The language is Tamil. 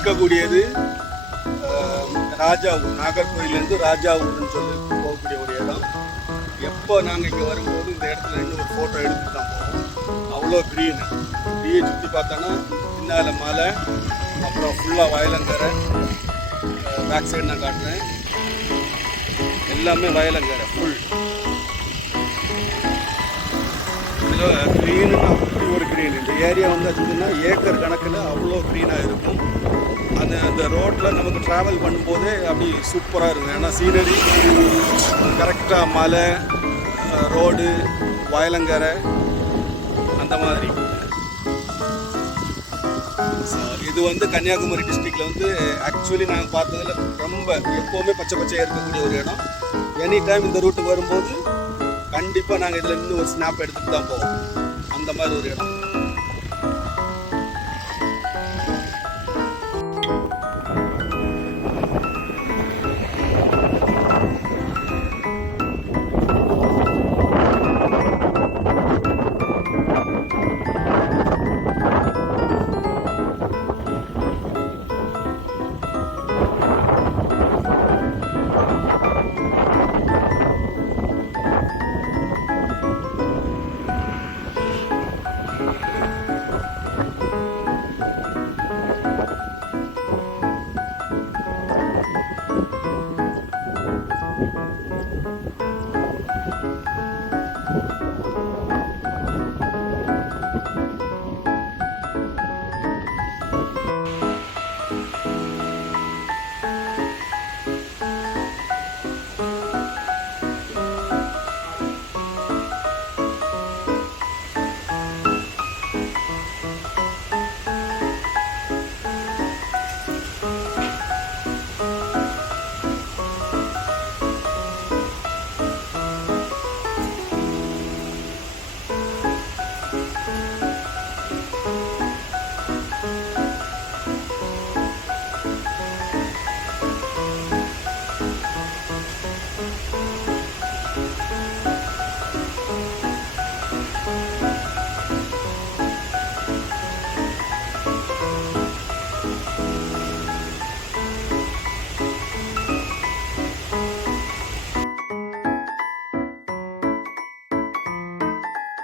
இருக்கக்கூடியது ராஜாவூர், நாகர்கோயிலேருந்து ராஜாவூர்னு சொல்லி போகக்கூடிய ஒரு இடம். எப்போ நாங்கள் இங்கே வரும்போது இந்த இடத்துல இன்னும் ஒரு ஃபோட்டோ எடுத்து தான் போவோம். அவ்வளோ க்ரீனு. இப்படியே சுற்றி பார்த்தோன்னா பின்னால் மலை, அப்புறம் ஃபுல்லாக வயலங்கரை. பேக் சைடு நான் காட்டுறேன், எல்லாமே வயலங்கரை ஃபுல். இதில் க்ரீனுன்னா அப்படி ஒரு க்ரீன். இந்த ஏரியா வந்தாச்சுன்னா ஏக்கர் கணக்கில் அவ்வளோ க்ரீனாக இருக்கும். அந்த ரோட்டில் நமக்கு ட்ராவல் பண்ணும்போதே அப்படி சூப்பராக இருக்கும். ஏன்னா சீனரி கரெக்டாக மலை, ரோடு, வயலங்கரை அந்த மாதிரி. இது வந்து கன்னியாகுமரி டிஸ்ட்ரிக்டில் வந்து ஆக்சுவலி நாங்கள் பார்த்ததில் ரொம்ப எப்போவுமே பச்சை பச்சையாக இருக்கக்கூடிய ஒரு இடம். எனி டைம் இந்த ரூட்டுக்கு வரும்போது கண்டிப்பாக நாங்கள் இதில் இன்னும் ஒரு ஸ்னாப் எடுத்துகிட்டு தான் போவோம். அந்த மாதிரி ஒரு இடம்.